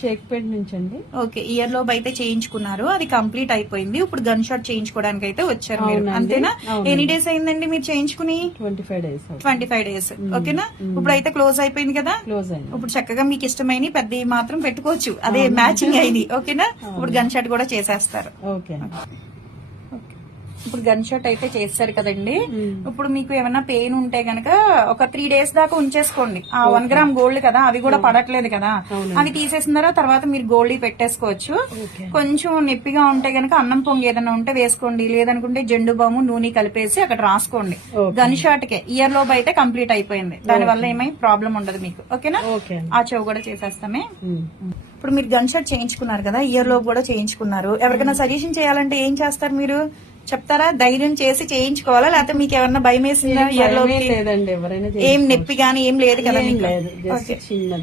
షేక్పేట్ నుంచి అండి. Okay, year lobe అయితే చేయించుకున్నారు, అది కంప్లీట్ అయిపోయింది. ఇప్పుడు గన్ షాట్ చేయించుకోవడానికి అయితే వచ్చారు మీరు, అంతేనా? ఎన్ని డేస్ అయిందండి మీరు చేయించుకుని? 25 డేస్. ఓకేనా, ఇప్పుడు అయితే క్లోజ్ అయిపోయింది కదా. ఇప్పుడు చక్కగా మీకు ఇష్టమైన పెద్ద మాత్రం పెట్టుకోవచ్చు, అదే మ్యాచింగ్ అయింది. ఓకేనా, ఇప్పుడు గన్ షాట్ కూడా చేసేస్తారు. ఇప్పుడు గన్ షాట్ అయితే చేస్తారు కదండి. ఇప్పుడు మీకు ఏమైనా పెయిన్ ఉంటే గనక ఒక 3 days దాకా ఉంచేసుకోండి. ఆ 1 గ్రామ్ గోల్డ్ కదా, అవి కూడా పడట్లేదు కదా, అవి తీసేసిన తర్వాత మీరు గోల్డ్ పెట్టేసుకోవచ్చు. కొంచెం నొప్పిగా ఉంటే గనక అన్నం పొంగి ఏదైనా ఉంటే వేసుకోండి, లేదనుకుంటే జెండు బాము నూనె కలిపేసి అక్కడ రాసుకోండి. గన్ షాట్ కే ఇయర్ లోబ్ అయితే కంప్లీట్ అయిపోయింది, దాని వల్ల ఏమై ప్రాబ్లం ఉండదు మీకు. ఓకేనా, ఆ చెవు కూడా చేసేస్తామే. ఇప్పుడు మీరు గన్ షాట్ చేయించుకున్నారు కదా, ఇయర్ లోబ్ కూడా చేయించుకున్నారు. ఎవరికైనా సజెషన్ చేయాలంటే ఏం చేస్తారు మీరు చెప్తారా? ధైర్యం చేసి చేయించుకోవాలా, లేకపోతే మీకు ఎవరన్నా భయం వేసిందా? ఏం నొప్పి గానీ ఏం లేదు కదా మీకు?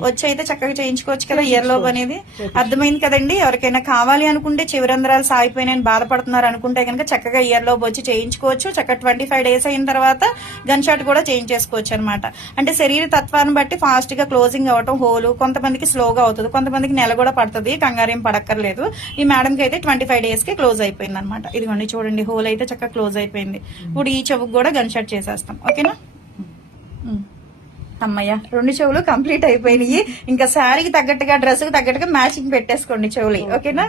వచ్చి అయితే చక్కగా చేయించుకోవచ్చు కదా ఇయర్ లోబ్ అనేది. అర్థమైంది కదండి. ఎవరికైనా కావాలి అనుకుంటే చివరంధ్రాలు సాగిపోయినాయని బాధపడుతున్నారు అనుకుంటే కనుక చక్కగా ఇయర్ లోబ్ వచ్చి చేయించుకోవచ్చు. చక్కగా 25 days అయిన తర్వాత గన్ షాట్ కూడా చేయించేసుకోవచ్చు అనమాట. అంటే శరీర తత్వాన్ని బట్టి ఫాస్ట్ గా క్లోజింగ్ అవటం హోలు కొంతమందికి స్లోగా అవుతుంది, కొంతమందికి నెల కూడా పడుతుంది. కంగారేం పడక్కర్లేదు. ఈ మేడం కి అయితే 25 days కి క్లోజ్ అయిపోయింది అనమాట. ఇదిగోండి చూడండి, హోల్ అయితే చక్కగా క్లోజ్ అయిపోయింది. ఇప్పుడు ఈ చెవుకు కూడా గన్ షాట్ చేసేస్తాం. ఓకేనా, అమ్మయ్య 2 చెవులు కంప్లీట్ అయిపోయినాయి. ఇంకా శారీకి తగ్గట్టుగా డ్రెస్ కి తగ్గట్టుగా మ్యాచింగ్ పెట్టేసుకోండి చెవులు. ఓకేనా.